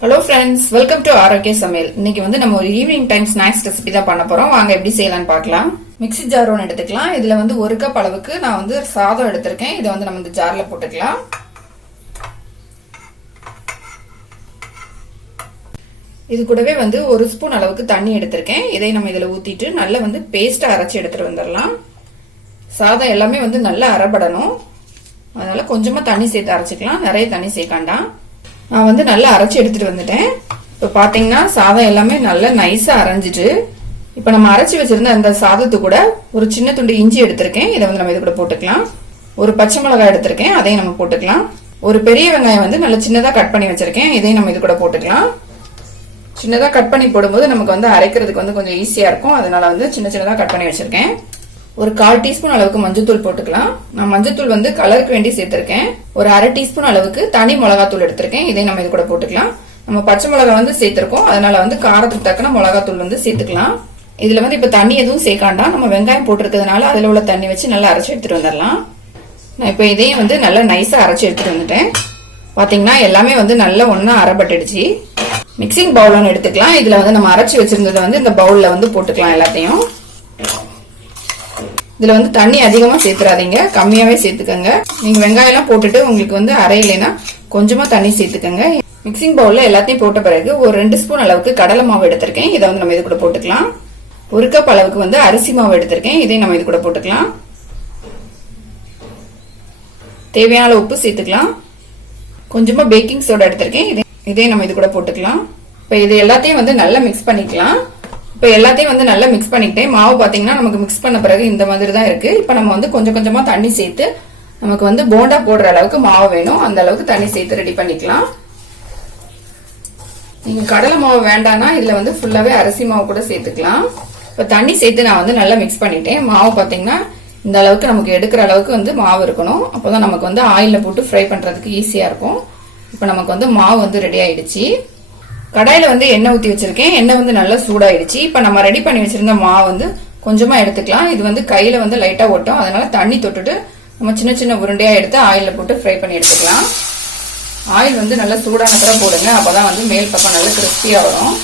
Hello friends welcome to ஆரோக்கிய சமையல். இன்னைக்கு வந்து நம்ம ஒரு ஈவினிங் டைம் ஸ்நாக்ஸ் ரெசிபி தான் பண்ண போறோம். வாங்க எப்படி செய்யலாம்னு பார்க்கலாம். மிக்ஸி ஜார் ஒன்று எடுத்துக்கலாம். இதுல வந்து ஒரு கப் அளவுக்கு நான் வந்து சாதம் எடுத்திருக்கேன். இதை வந்து நம்ம இந்த ஜார்ல போட்டுக்கலாம். இது கூடவே வந்து ஒரு ஸ்பூன் அளவுக்கு தண்ணி எடுத்திருக்கேன். இதை நம்ம இதில் ஊத்திட்டு நல்லா வந்து பேஸ்டா அரைச்சி எடுத்துட்டு வந்துடலாம். சாதம் எல்லாமே வந்து நல்லா அரைபடணும். அதனால கொஞ்சமா தண்ணி சேர்த்து அரைச்சிக்கலாம். நிறைய தண்ணி சேர்க்காண்டாம் நான் வந்து நல்லா அரைச்சி எடுத்துட்டு வந்துட்டேன். இப்போ பார்த்தீங்கன்னா சாதம் எல்லாமே நல்லா நைஸாக அரைஞ்சிட்டு இப்போ நம்ம அரைச்சி வச்சிருந்த அந்த சாதத்து கூட ஒரு சின்ன துண்டு இஞ்சி எடுத்திருக்கேன். இதை வந்து நம்ம இது கூட போட்டுக்கலாம். ஒரு பச்சை மிளகாய் எடுத்திருக்கேன். அதையும் நம்ம போட்டுக்கலாம். ஒரு பெரிய வெங்காயம் வந்து நல்லா சின்னதாக கட் பண்ணி வச்சிருக்கேன். இதையும் நம்ம இது கூட போட்டுக்கலாம். சின்னதாக கட் பண்ணி போடும்போது நமக்கு வந்து அரைக்கிறதுக்கு வந்து கொஞ்சம் ஈஸியாக இருக்கும். அதனால வந்து சின்ன சின்னதாக கட் பண்ணி வச்சிருக்கேன். ஒரு கால் டீஸ்பூன் அளவுக்கு மஞ்சத்தூள் போட்டுக்கலாம். நான் மஞ்சத்தூள் வந்து கலருக்கு வேண்டி சேர்த்திருக்கேன். ஒரு அரை டீஸ்பூன் அளவுக்கு தனி மிளகாத்தூள் எடுத்திருக்கேன். இதை நம்ம இது கூட போட்டுக்கலாம். நம்ம பச்சை மிளகா வந்து சேர்த்திருக்கோம். அதனால வந்து காரத்துக்கு தக்கன மிளகாத்தூள் வந்து சேர்த்துக்கலாம். இதுல வந்து இப்ப தண்ணி எதுவும் சேர்க்காண்டா நம்ம வெங்காயம் போட்டிருக்கிறதுனால அதுல உள்ள தண்ணி வச்சு நல்லா அரைச்சு எடுத்துட்டு வந்துடலாம் நான் இப்போ இதையும் வந்து நல்லா நைஸா அரைச்சு எடுத்துட்டு வந்துட்டேன். பாத்தீங்கன்னா எல்லாமே வந்து நல்லா ஒன்னா அரைப்பட்டுடுச்சு. மிக்சிங் பவுல் ஒன்று எடுத்துக்கலாம். இதுல வந்து நம்ம அரைச்சு வச்சிருந்ததை வந்து இந்த பவுல்ல வந்து போட்டுக்கலாம் எல்லாத்தையும். இதுல வந்து தண்ணி அதிகமா சேர்த்துறாதீங்க. கம்மியாவே சேர்த்துக்கங்க. நீங்க வெங்காயம் எல்லாம் போட்டுட்டு உங்களுக்கு வந்து அரையிலைனா கொஞ்சமா தண்ணி சேர்த்துக்கங்க. மிக்சிங் பவுல்ல எல்லாத்தையும் போட்ட பிறகு ஒரு ரெண்டு ஸ்பூன் அளவுக்கு கடலை மாவு எடுத்திருக்கேன். இதை வந்து நம்ம இது கூட போட்டுக்கலாம். ஒரு கப் அளவுக்கு வந்து அரிசி மாவு எடுத்திருக்கேன். இதையும் நம்ம இது கூட போட்டுக்கலாம். தேவையான அளவு உப்பு சேர்த்துக்கலாம். கொஞ்சமா பேக்கிங் சோடா எடுத்திருக்கேன். இதையும் நம்ம இது கூட போட்டுக்கலாம். இப்போ இது எல்லாத்தையும் வந்து நல்லா மிக்ஸ் பண்ணிக்கலாம். இப்போ எல்லாத்தையும் வந்து நல்லா மிக்ஸ் பண்ணிக்கிட்டேன் மாவு பார்த்தீங்கன்னா நமக்கு மிக்ஸ் பண்ண பிறகு இந்த மாதிரி தான் இருக்கு. இப்போ நம்ம வந்து கொஞ்சம் கொஞ்சமாக தண்ணி சேர்த்து நமக்கு வந்து போண்டா போடுற அளவுக்கு மாவு வேணும். அந்த அளவுக்கு தண்ணி சேர்த்து ரெடி பண்ணிக்கலாம். நீங்க கடலை மாவு வேண்டாம்னா இதுல வந்து ஃபுல்லாவே அரிசி மாவு கூட சேர்த்துக்கலாம். இப்போ தண்ணி சேர்த்து நான் வந்து நல்லா மிக்ஸ் பண்ணிட்டேன் மாவு பார்த்தீங்கன்னா இந்த அளவுக்கு நமக்கு எடுக்கிற அளவுக்கு வந்து மாவு இருக்கணும். அப்போதான் நமக்கு வந்து ஆயிலில் போட்டு ஃப்ரை பண்ணுறதுக்கு ஈஸியாக இருக்கும். இப்போ நமக்கு வந்து மாவு வந்து ரெடி ஆயிடுச்சு. கடாயில் வந்து எண்ணெய் ஊற்றி வச்சிருக்கேன். எண்ணெய் வந்து நல்லா சூடாயிடுச்சு. இப்போ நம்ம ரெடி பண்ணி வச்சிருந்த மாவு வந்து கொஞ்சமாக எடுத்துக்கலாம். இது வந்து கையில் வந்து லைட்டாக ஓட்டும் அதனால தண்ணி தொட்டுட்டு நம்ம சின்ன சின்ன உருண்டையாக எடுத்து ஆயிலில் போட்டு ஃப்ரை பண்ணி எடுத்துக்கலாம். ஆயில் வந்து நல்லா சூடானதான் போடுங்க. அப்பதான் வந்து மேல் பக்கம் நல்லா கிறிஸ்பியாக வரும்.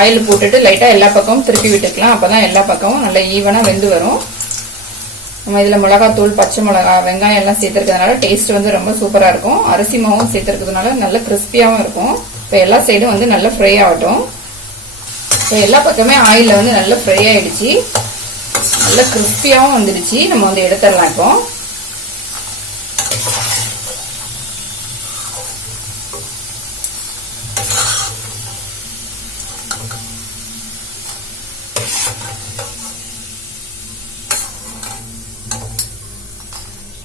ஆயில் போட்டுட்டு லைட்டாக எல்லா பக்கமும் திருப்பி விட்டுக்கலாம். அப்போ தான் எல்லா பக்கமும் நல்லா ஈவனாக வெந்து வரும். நம்ம இதில் மிளகாத்தூள் பச்சை மிளகா வெங்காயம் எல்லாம் சேர்த்துருக்கிறதுனால டேஸ்ட் வந்து ரொம்ப சூப்பராக இருக்கும். அரிசி மாவும் சேர்த்துருக்கிறதுனால நல்ல கிறிஸ்பியாகவும் இருக்கும். இப்போ எல்லா சைடும் வந்து நல்லா ஃப்ரை ஆகட்டும். இப்போ எல்லா பக்கமே ஆயிலில் வந்து நல்லா ஃப்ரை ஆகிடுச்சு நல்லா கிறிஸ்பியாகவும் வந்துடுச்சு. நம்ம வந்து எடுத்துடலாம் இப்போ.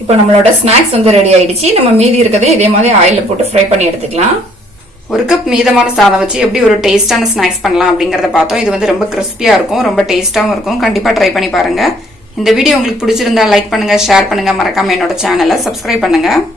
இப்போ நம்மளோட ஸ்நாக்ஸ் வந்து ரெடி ஆயிடுச்சு. நம்ம மீதி இருக்கதே இதே மாதிரி ஆயில போட்டு ஃப்ரை பண்ணி எடுத்துக்கலாம். ஒரு கப் மீதமான சாதம் வச்சு எப்படி ஒரு டேஸ்டான ஸ்நாக்ஸ் பண்ணலாம் அப்படிங்கறத பார்த்தோம். இது வந்து ரொம்ப கிறிஸ்பியா இருக்கும் ரொம்ப டேஸ்டாவும் இருக்கும். கண்டிப்பா ட்ரை பண்ணி பாருங்க. இந்த வீடியோ உங்களுக்கு பிடிச்சிருந்தா லைக் பண்ணுங்க ஷேர் பண்ணுங்க. மறக்காம என்னோட சேனலை சப்ஸ்கிரைப் பண்ணுங்க.